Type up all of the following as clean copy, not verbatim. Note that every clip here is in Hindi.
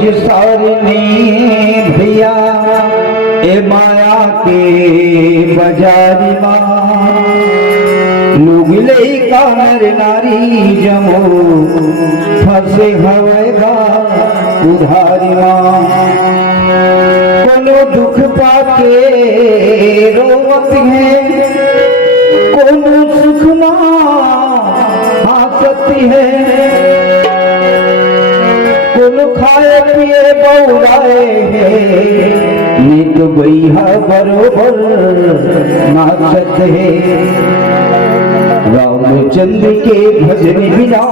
सारने भैया ए माया के बाजारी लोग लइका नर नारी जमो फंसे हवेगा उधारी कोनो दुख पाके रोवत है कोनो सुख हंसती है कोनो खाए पिए बौराए है ये तो बैहा बरोबर नाचत है रामचंद्र के भजन बिना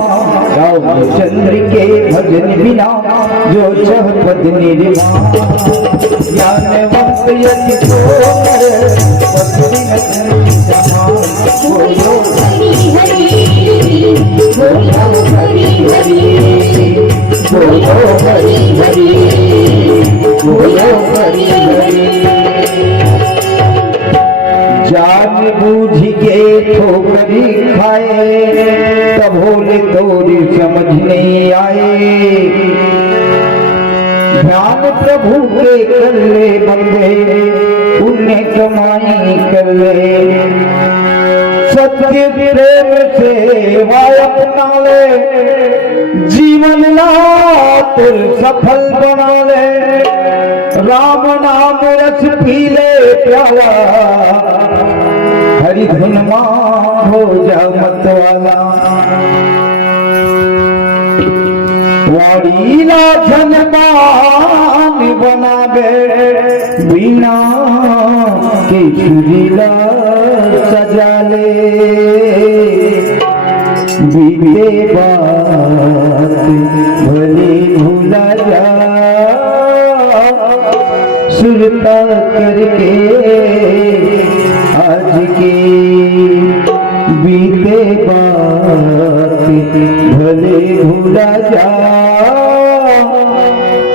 रामचंद्र के भजन बिना जो चहपद निर्वाण ज्ञानवंत यति बोलो हरि हरि बोलो हरि हरि बोलो हरि हरि बोलो हरि हरि जान बूझ के ठोकरी खाए तब भोले तोरी समझ नहीं आए ध्यान प्रभु के कर ले बंदे पुण्य कमाई कर ले सत्य प्रेम से अपना ले जीवन ना तुर सफल बना ले राम नाम रस पी ले प्याला हरि धुन हो जा मत वाला वारीला जनमान बनावे बिना के छुरीला सजा ले बीते बात भले भूला जा सुरता करके आज की बीते बात भले भूला जा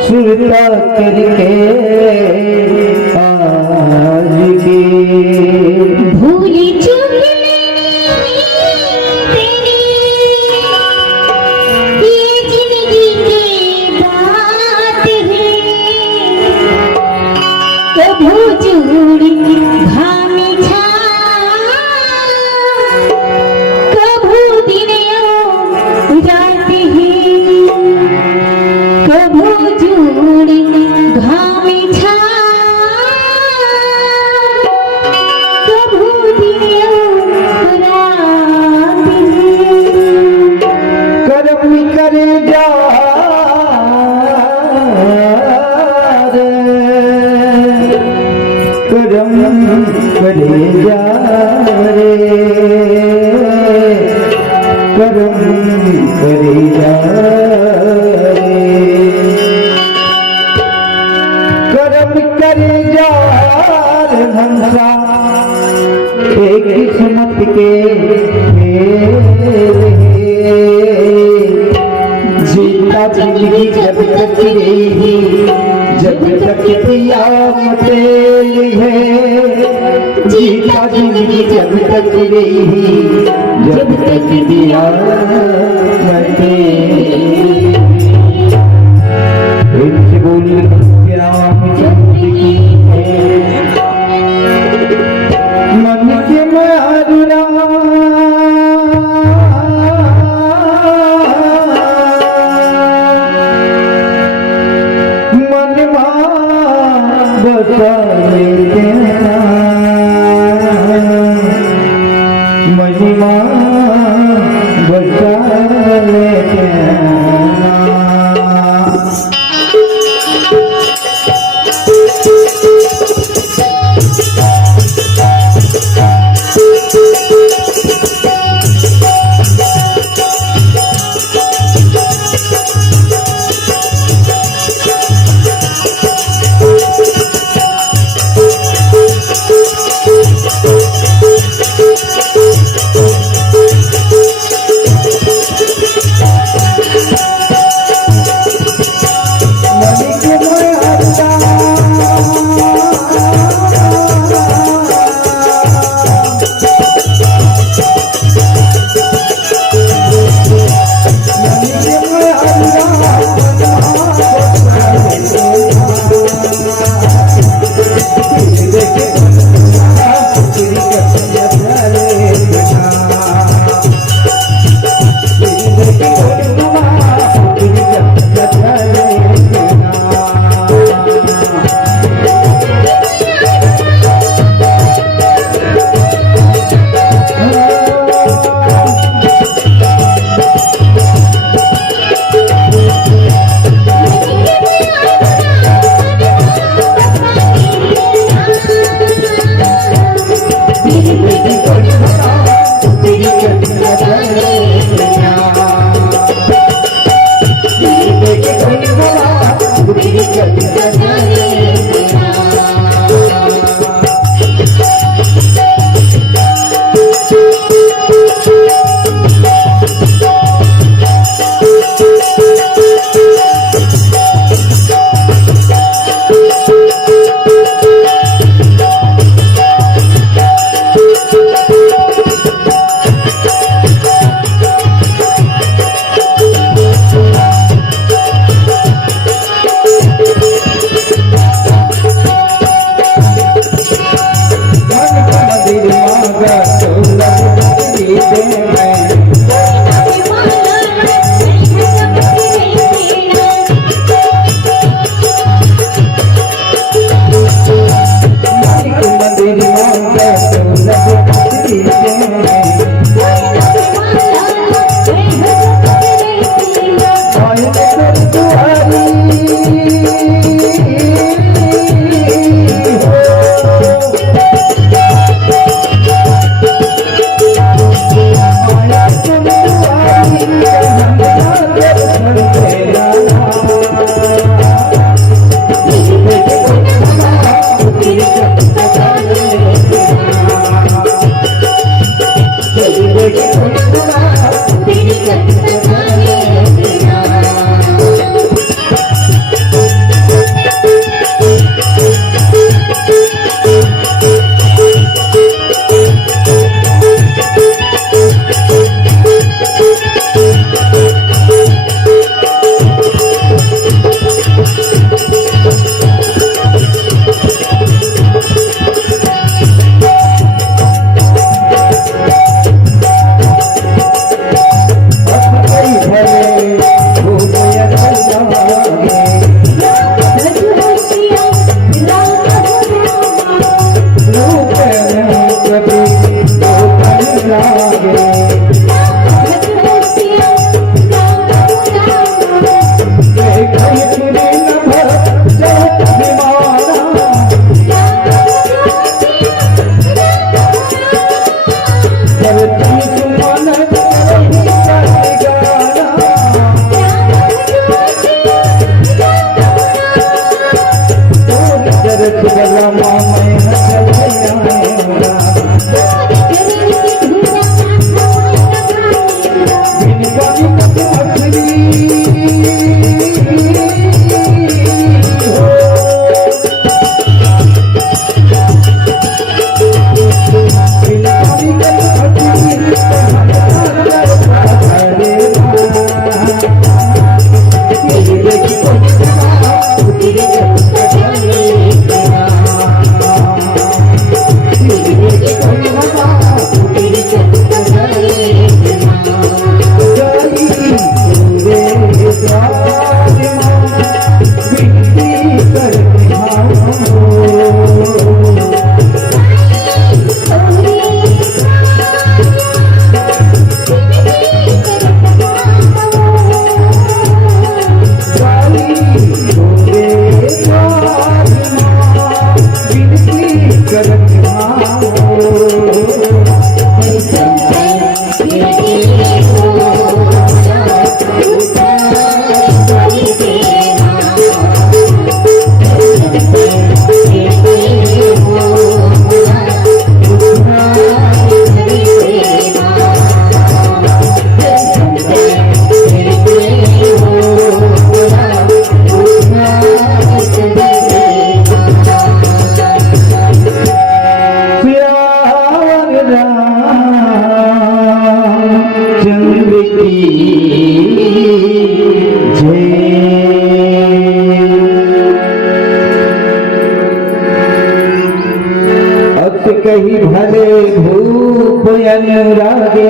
सुरता करके आज की भूली चूक करे जा रे करम करे जा रे करम करे जा रे हंसा एक किस्मत के जीता जिंदगी जब तक रही जब तक कियामत है जीता जिंदगी जब तक रही जब तक कियामत है बोली रामचंद्र की मन के मारुरा महिमा बचा लेते मेरे जग जाने बिना कही भले धूप अनुरागे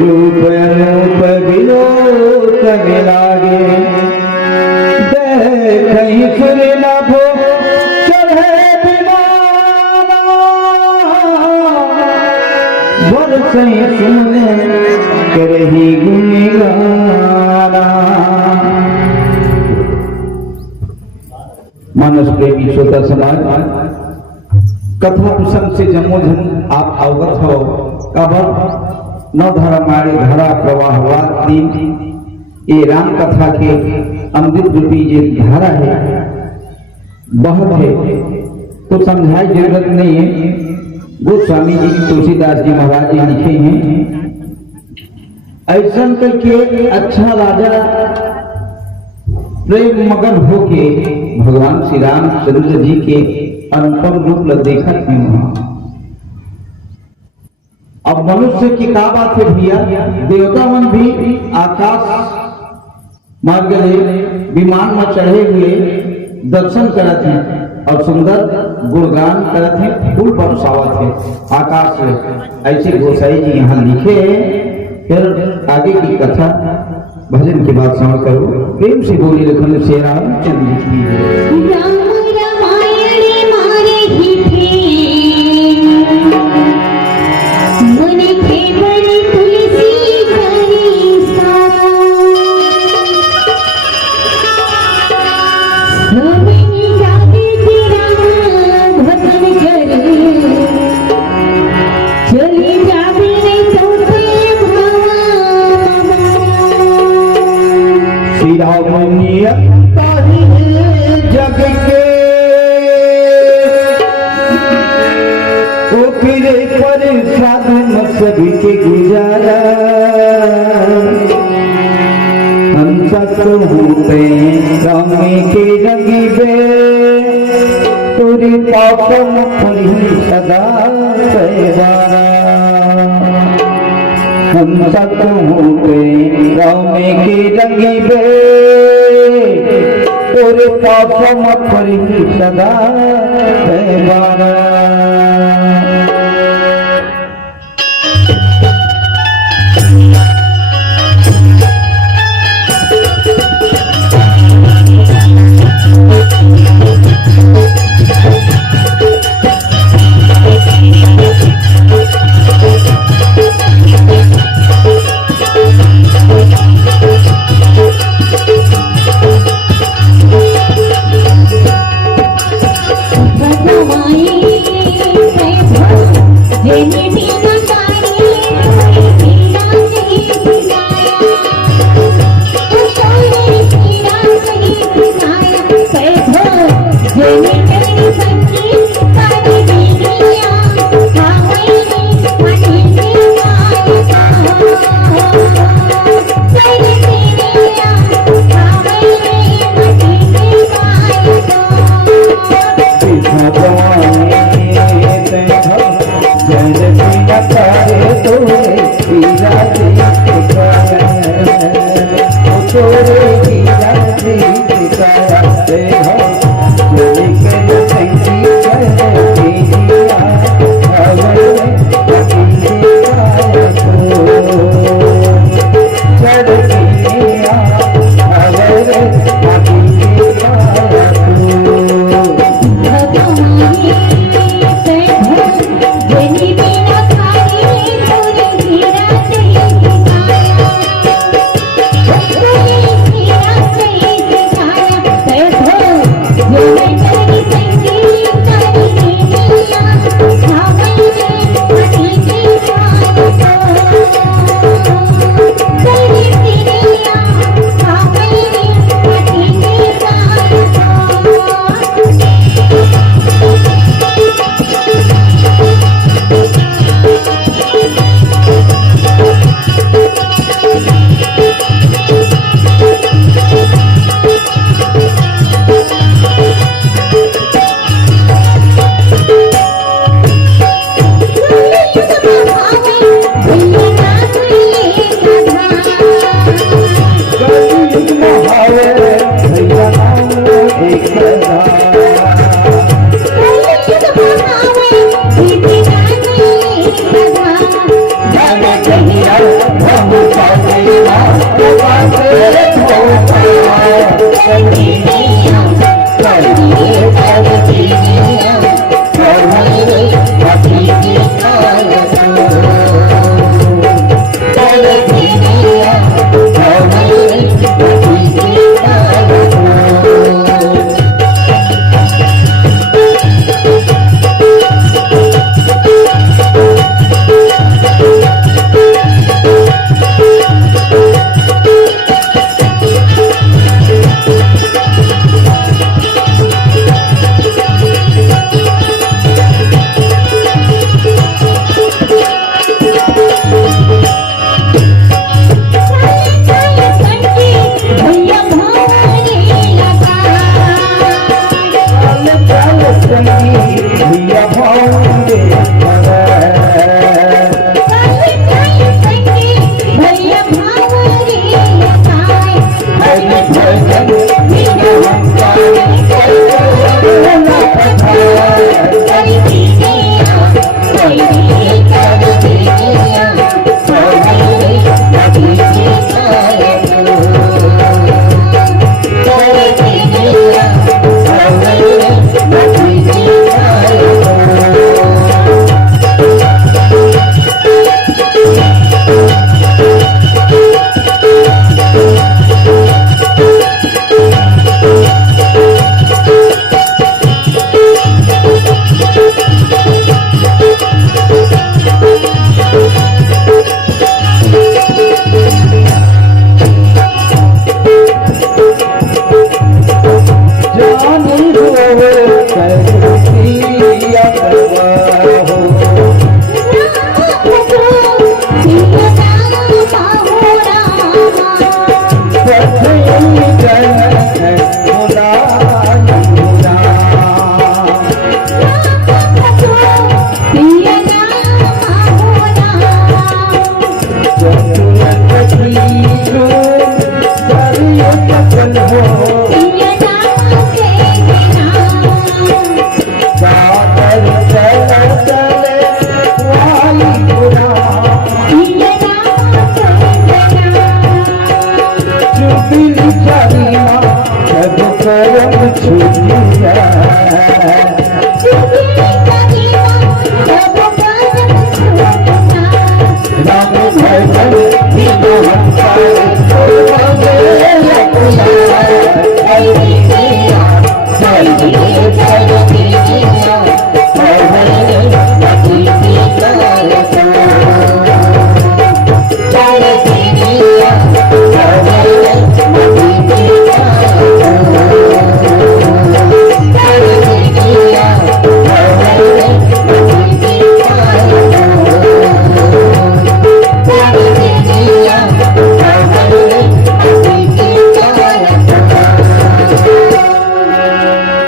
रूप अनूप विलोकन लागे देखहीं सुर नभो चढ़े विमाना बरसहीं सुने करही गुणगाना। मानस प्रेमी श्रोता समाज, कथा प्रसंग से जमोजन आप अवगत हो। कब न धर्माणी धरा प्रवाहवाद दिन ये राम कथा के अमृत रूपी जो धारा है बहुत है, तो समझाई जरूरत नहीं है। गोस्वामी जी तुलसीदास जी महाराज जी लिखे हैं, ऐसा करके अच्छा राजा प्रेम मगन होके भगवान श्री रामचंद्र जी के अनुपम रूप ल देखा क्यों वहां। अब मनुष्य की का बात है भैया, देवता मन भी आकाश मार्ग गए, विमान में चढ़े हुए दर्शन करत हैं और सुंदर गुणगान करत हैं, फूल बरसावत है आकाश से। ऐसे गोसाई जी यहाँ लिखे हैं। फिर आगे की कथा भजन के बाद समझ करो। प्रेम से बोली लखन श्री रामचंद्र की जय। राम रामायण मारे ही थे, मन के बड़ी तुलसी घरी सारा, सोनी जाते तेरा भजन करे, चली जाते रे चौथे भावा। श्री राम तारी जग के ओ फिरे पर साधन सभी के गुजारा, हम सब होते राम के रंगी बे, तुरी पापम पुरी सदा सहवारा। हम सब होते राम के रंगी बे, तुरी पापम पुरी सदा सहवारा। चल हो पिया नाम से बिना सागर चल चले वाली गुना पिया नाम से बिना चुपिल चलीना जब करम छुटिया चुपिल चलीना जब करम छुटिया राम भजन बिना हंसाए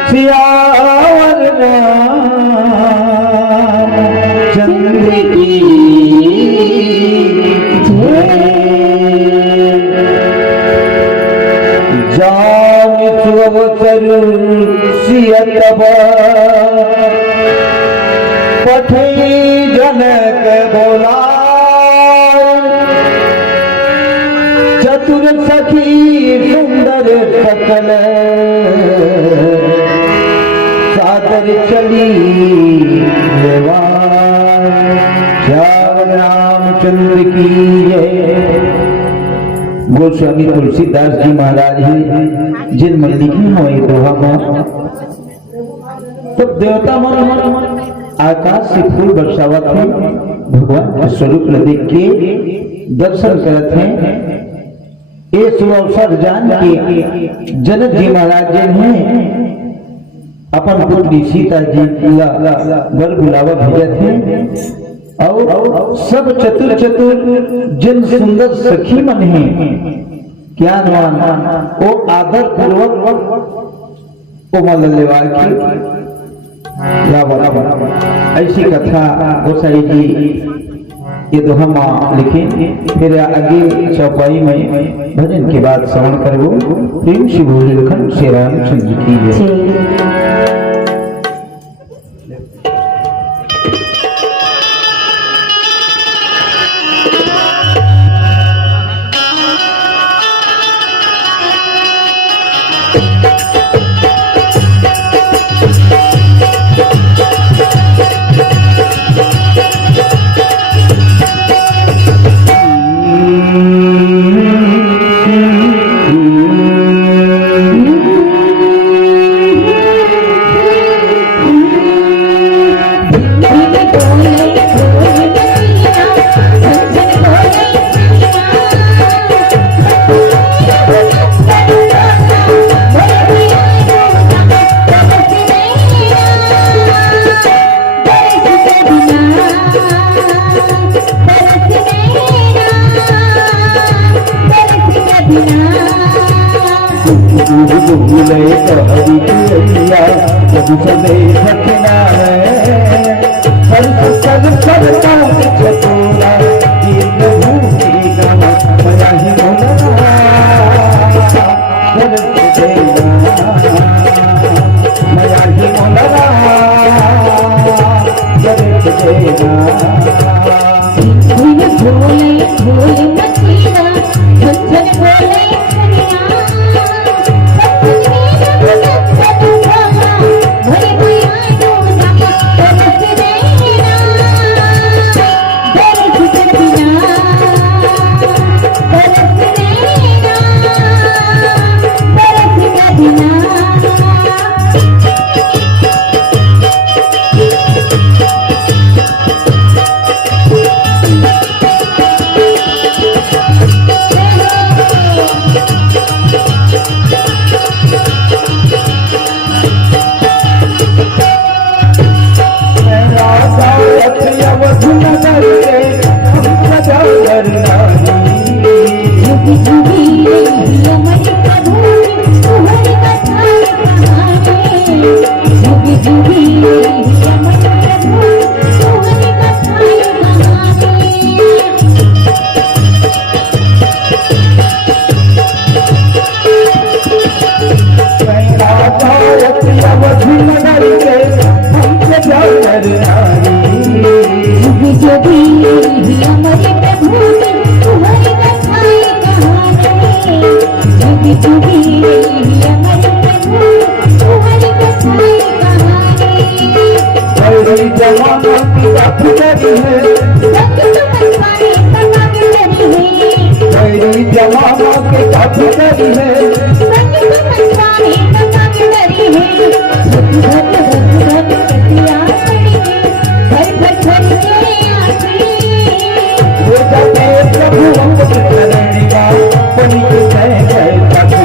सियावर चंद्र की जान चोचर सियतब पठे जनक बोला चतुर सखी सुंदर सकल सादर चली श्याम रामचंद्र की जय। गोस्वामी तुलसीदास जी महाराज ही जिन मन लिखी हो दोहा में तब देवता मन आकाश से फूल बरसावत है भगवान का स्वरूप देख के दर्शन करते हैं। ये शुभ अवसर जान के जनक जी महाराज जी ने अपन पुत्री सीता जी बर बुलावा भेजे थे और सब चतुर चतुर जिन सुंदर सखी मन है ज्ञानवान वो आदर पूर्वक वो मल्लेवाल की ऐसी कथा गोसाई जी ये दोहा माँ लिखे। फिर आगे चौपाई में भजन के बाद श्रवण करबो। प्रेम से बोल खंड श्री रामचंद्र की जय। मेरी जमाना की बात करी है, मेरी जमाना की बात करी है। वो जाते प्रभु अमृत शरण का बनी जय जय कभी।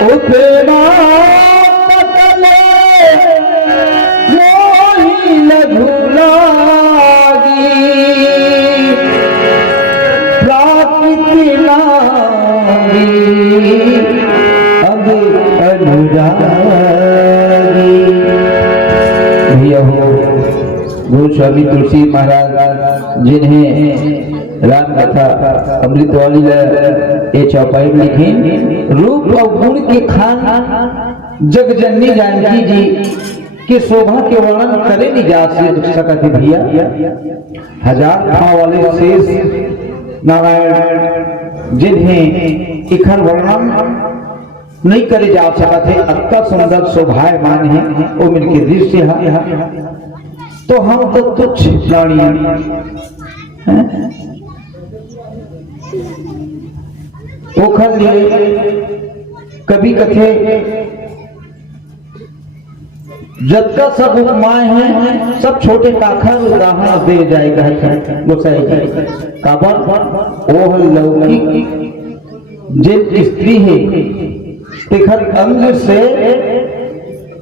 उतना तकले मोही लघु लागी प्राकृति लागी अब अनुरागी। भैया हो गुरु स्वामी तुलसी महाराज जिन्हें राम कथा अमृत वाली ये चौपाई में लिखी रूप और गुण के खान जगजननी जानकी जी के शोभा के वर्णन करे नहीं जा सकते भैया। हजार भाव वाले शेष नारायण जिन्हें इखर वर्णन नहीं करे जा सकते अत्यंत सुंदर शोभायमान है वो मिलके दृश्य है। तो हम तो तुच्छ प्राणी हैं। पोखर लिए कभी कथे जब का सब उपमाएं हैं सब छोटे काखर उदाहरण दे जाएगा गोसाई जी काबर ओह लौकिक जिन स्त्री है तिखर अंग से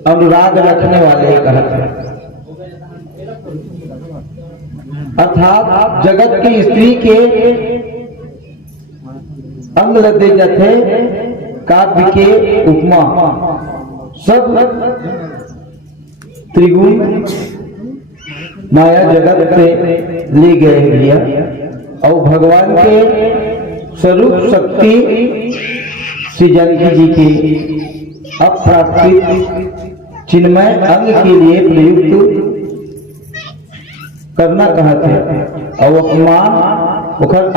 अनुराग रखने वाले कहते हैं अर्थात जगत की स्त्री के अंग लदे जाते काव्य के उपमा सब त्रिगुण माया जगत से ले गए भैया और भगवान के स्वरूप शक्ति श्री जानकी जी के अप्राकृत चिन्मय अंग के लिए प्रयुक्त करना कहते हैं और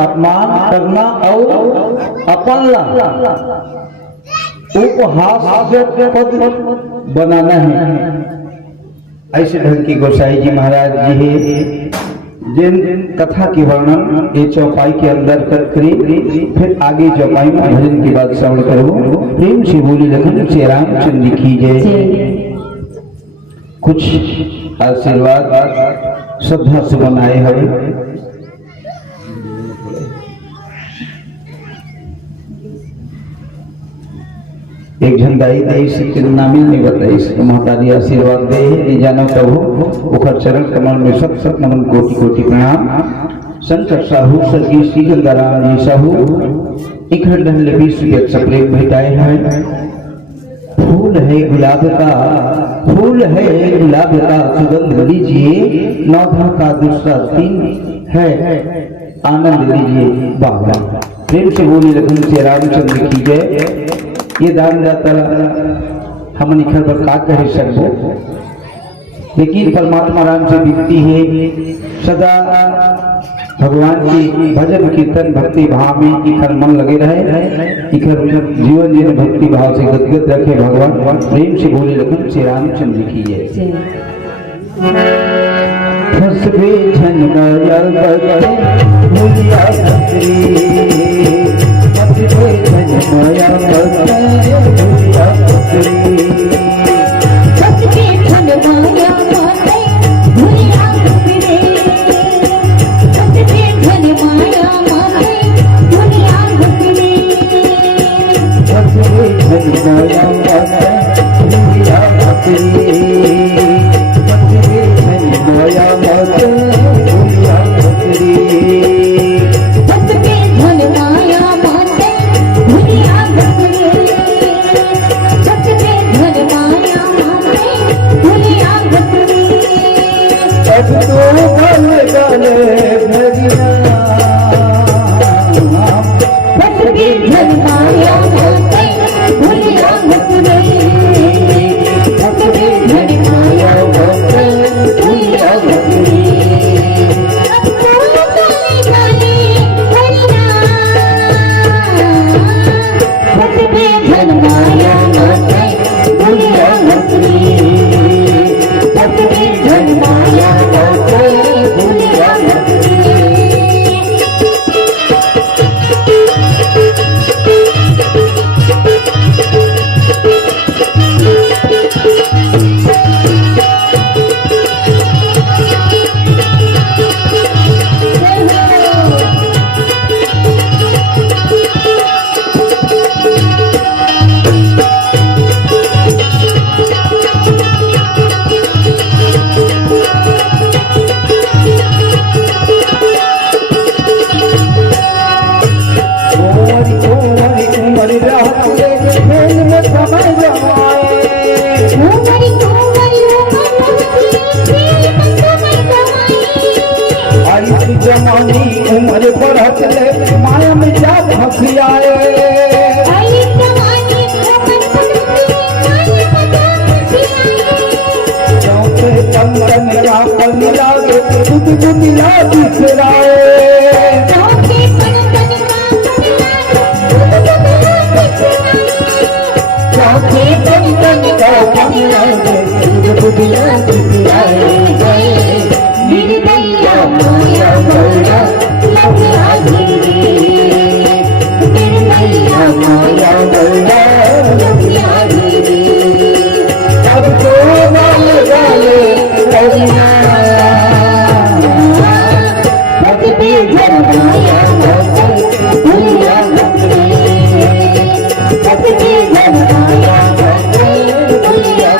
अपमान करना और अपनला उपहास्यास्पद बनाना है। ऐसे ढंग की गोसाई जी महाराज जी है जिन कथा की वर्णन ये चौपाई के अंदर करी फिर आगे चौपाई में भजन की बात श्रवण करो। प्रेम से बोली लखन से रामचंद्र की जय। कुछ आशीर्वाद श्रद्धा से बनाए हवे एक झंडाई दे से नामी नहीं बताई महतारी आशीर्वाद दे जानो कहो उखर चरण कमल में सब सब नमन कोटि कोटि प्रणाम। संकट साहू स्वर्गीय श्री गंगाराम जी साहू इखर ढंग विश्व प्रेम भेटाए हैं। फूल है गुलाब का सुगंध लीजिए नौधा का दूसरा दिन है आनंद लीजिए। बाबा प्रेम से बोली लखन से रामचंद्र की जय। ये दान दाता हम निखर पर का कह सकते लेकिन परमात्मा राम से विनती है सदा भगवान की भजन कीर्तन भक्ति भाव में इखर मन लगे रहे इखर जीवन जीवन भक्ति भाव से गदगद रखे भगवान। प्रेम से बोले लखन से रामचंद्र की जय। फसबे झनकाया बगड़े मुलिया खतरी फसबे झनकाया बगड़े मुलिया खतरी फसबे झनकाया बगड़े मुलिया खतरी फसबे झनकाया बगड़े मुलिया खतरी फसबे झनकाया बगड़े मुलिया खतरी माया माते भूलिया खतरी फसबे झनकाया माते भूलिया खतरी फसबे झनकाया माते भूलिया खतरी अब तो गाले गाले भरिया फसबे झनकाया माते भूलिया खतरी फसबे झनकाया माते भूलिया खतरी फसबे झनकाया माते भूलिया खतरी फसबे झनकाया माते भूलिया खतरी दुनिया खुशियाए गए निर्दया माया बड़ा लगिया गिरी निर्दया माया बड़ा लगिया गिरी अब तो गाले गाले करिया भक्ति जन्माया दुनिया भक्ति जन्माया दुनिया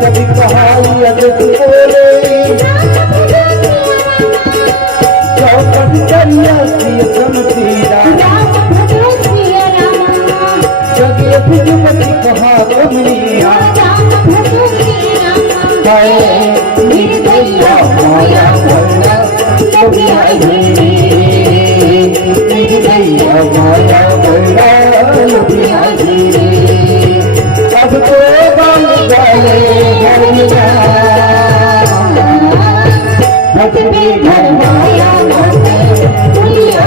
कभी कहाई अजत बोले चौपट करिया सीरा जगे फिजमती कहा कमरिया निर्दया माया भरना लगिया निर्दया माया भरना लगिया अब तो बन गए घरिया भक्ति धर्माया दुनिया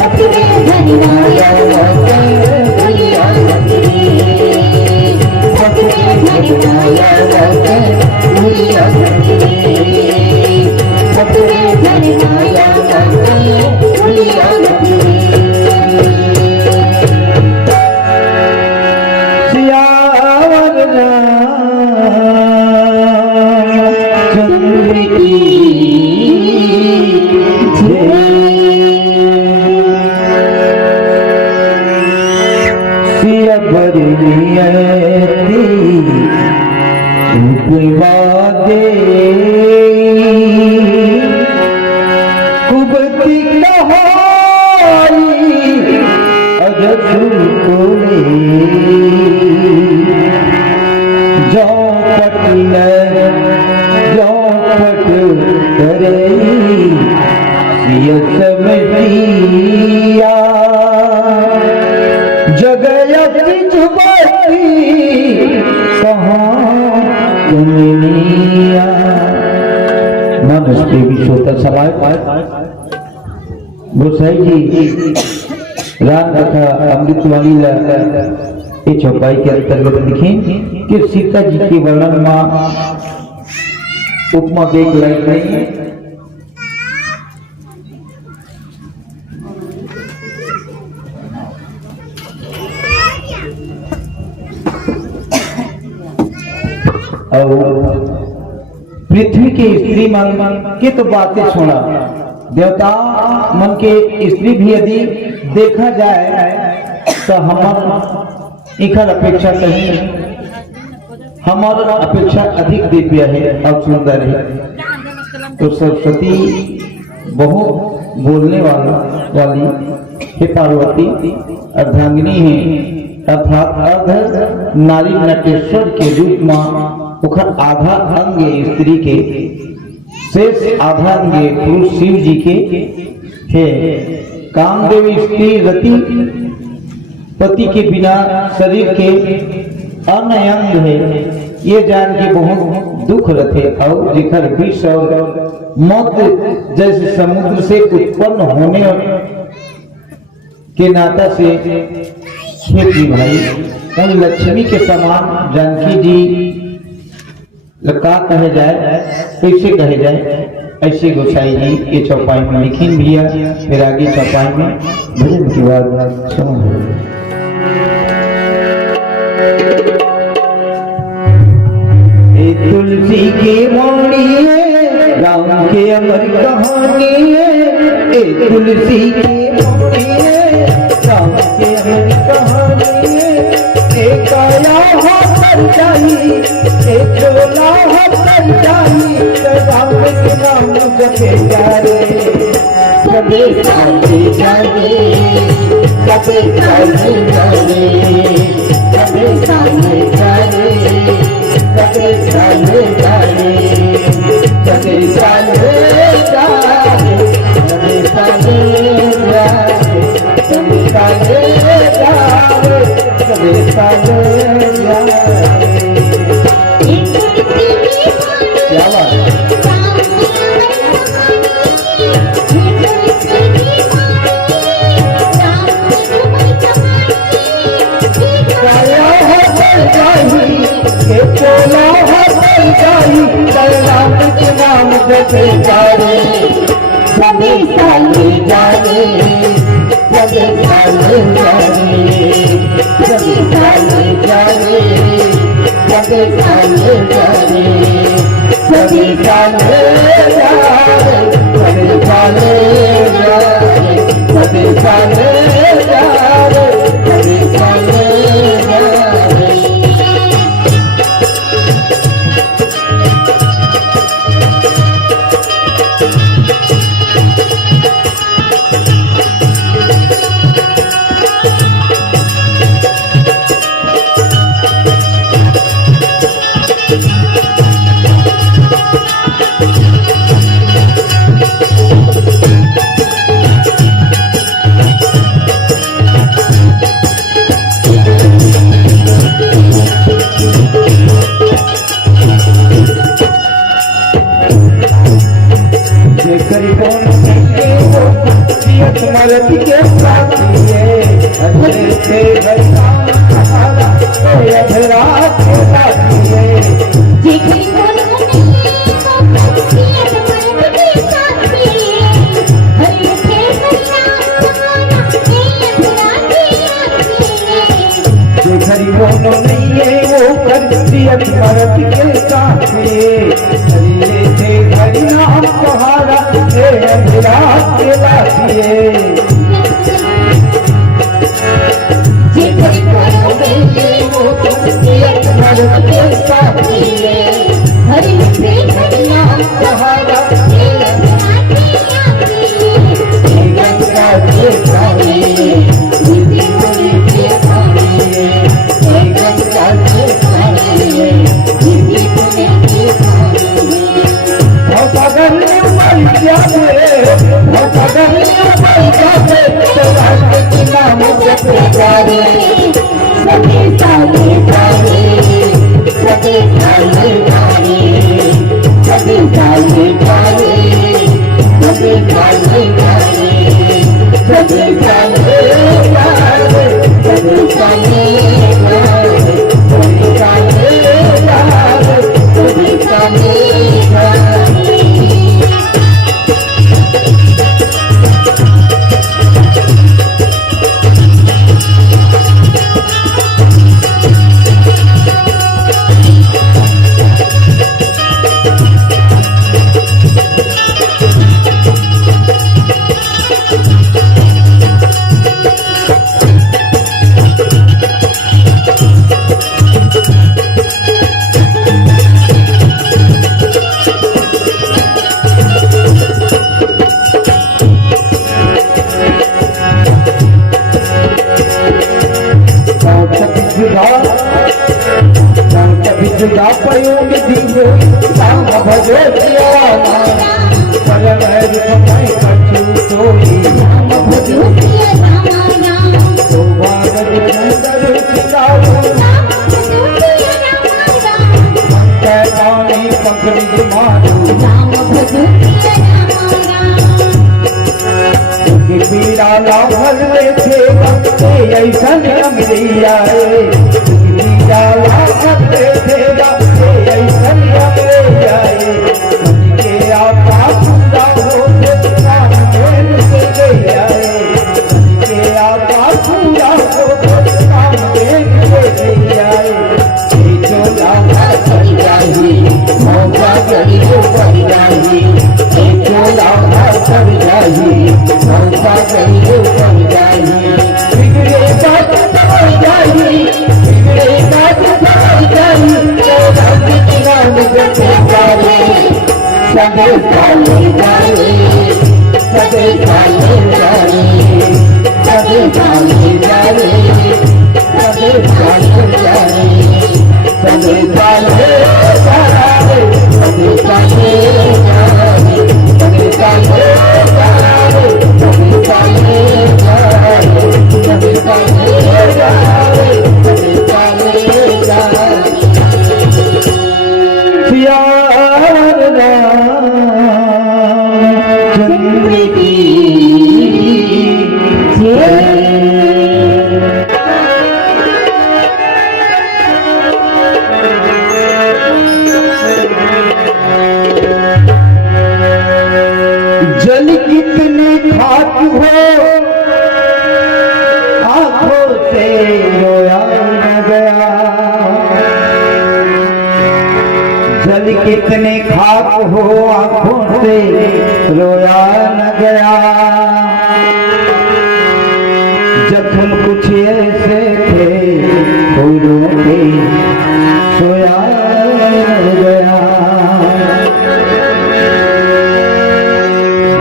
भक्ति धर्माया दुनिया भक्ति धर्माया दुनिया भक्ति धर्माया दुनिया कुबती कहाई अजत कोले जौपट करे समझिया जगय जुबाती नमस्ते विश्वोत्तर समाज गोसाई जी राम कथा अमृतवाणी ये चौपाई के अंतर्गत लिखे कि सीता जी के वर्णन में उपमा देख लायक नहीं है। और पृथ्वी के स्त्री मन की तो बातें सुना, देवता मन के स्त्री भी यदि देखा जाए तो हमार इखर अपेक्षा कहीं हमार अपेक्षा अधिक दिव्य है और सुंदर है। तो सरस्वती बहुत बोलने वाली हे पार्वती अर्धांगिनी है, अर्थात अर्ध नारी नटेश्वर के रूप में उखर आधा अंग स्त्री के शेष आधा अंग पुरुष शिव जी के है। कामदेव स्त्री रति पति के बिना शरीर के अनयंग है, ये जान के बहुत दुख रथे और जिखर विष और मौत जैसे समुद्र से उत्पन्न होने के नाता से खेती भाई उन लक्ष्मी के समान जानकी जी का कहे जाए, कैसे कहे जाए, ऐसे गोसाई जी ये चौपाई में लिखीन भैया। फिर आगे चौपाई में भजन की बात समझ तुलसी की वाणी है, राम के अमर कहानी है। तुलसी की वाणी है, राम के अमर कहानी है। एक आया हाथ कर जाई एक चोला कर जाई राम के नाम जपे जाए कभी साले जाने कभी साले जाने कभी साले जाने कभी साले जाने कभी साले जाने कभी साले जाने कभी साले जाए कभी साले जाए क्या बात चोला कर जाई राम के नाम जपे जाए कभी साले जाने कभी साले जाने कभी साले जाने कभी साले जाने कभी साले जाने कभी साले जाए कभी साले जाने कभी साले जाने मरद के साथी अधरे थे हमारा अधरा के साथी गरीबों नहीं है वो कर मरद के साथी हरे थे हरि नाम तुम्हारा अंधेरा के लाथिए सभी साले जाने सभी साले जाने सभी साले जाने सभी साले जाने सभी साले जाने सभी साले जाने सभी साले जाने सभी साले जाने जुदा पयोग दीवो राम भजो परम मैं कछु सोई राम भजो तो भागत सुंदर सितारो पानी पकड़ी मारो राम भजो पीड़ा ना भरवे थे ऐसा मिलिया पीड़ा ना भरवे थे ऐसा मिलिया के आपा पूरा हो राम देन से गया के आपा पूरा हो राम देन से गया जो लावा चली जाही मौका चली हो पड़ी जाही जो लावा चल जाही मौका चली हो पड़ी जाही बिगड़े बात समझ जाही बिगड़े बात समझ जाही सदे साले जाए सदे साले जाए सदे साले जाए सदे साले जाए सदे साले जाए सदे साले जाए सदे साले जाए सदे साले जाए सदे साले जाए सदे साले जाए प्यार रामचंद्र की जल कितनी खाक हो आंखों से रोया न गया, जल कितने खाक हो आंखों से रोया न गया, जख्म कुछ ऐसे थे फूलों के सोया न गया।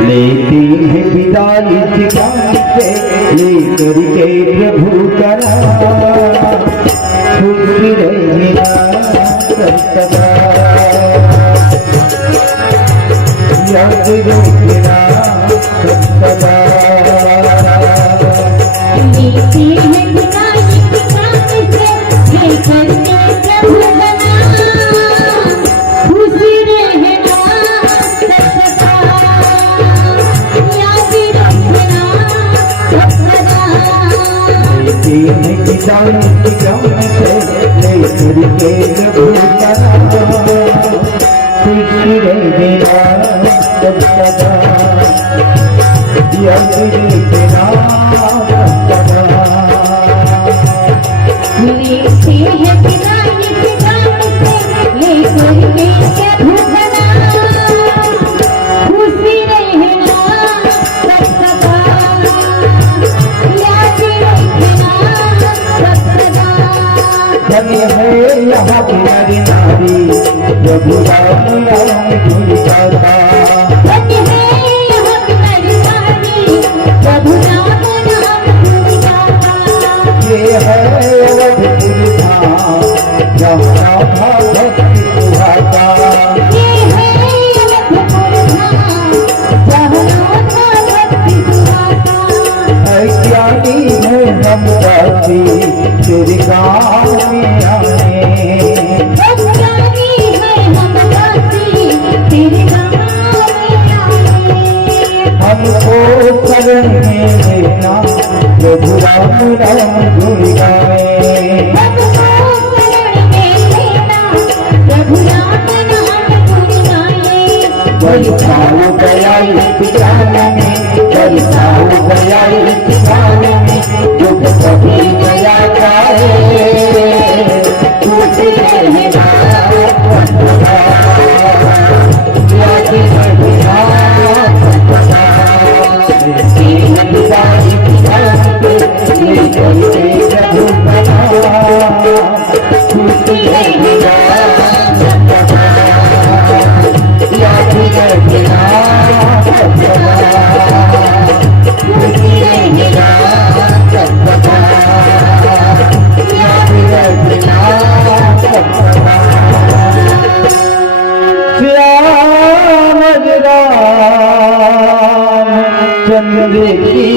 लेती है विदाई ठिकाने से लेकर के प्रभु का नाम, खुशी रहेगा सदा याद रखना सदा। लेती है विदाई ठिकाने से लेकर के प्रभु का नाम, खुशी रहना सदा याद रखना सदा। लेती है विदाई ठिकाने से लेकर के प्रभु का नाम, खुशी रहेगा सदा याद रखना सदा। लेती है विदाई ठिकाने से लेकर के प्रभु का नाम, खुशी रहना सदा याद रखना सदा। धन्य है यहाँ की नारी नारी प्रभु राम नाम धुन गाता, धन्य है यहाँ की नारी नारी प्रभु राम नाम धुन गाता। ये है अवधपुर धाम जहाँ भक्ति सुहाता, ये है अवधपुर धाम जहाँ भक्ति सुहाता। है ज्ञानी है हम दासी तेरे गाँव में आए, अज्ञानी है हम दासी तेरे गाँव में आए। हमको शरण में लेना प्रभु राम नाम धुन गाए। हमको शरण में लेना प्रभु राम नाम धुन गाए। बरसाओ गया इस जान में, बरसाओ गया इस जान में, जो कभी गया जाए खुशी रहना सदा याद रखना सदा। लेती है विदाई ठिकाने से लेकर के प्रभु का नाम, खुशी रहेगा सदा याद रखना सदा। खुशी रहेगा सदा याद रखना सदा। श्याम रामचंद्र की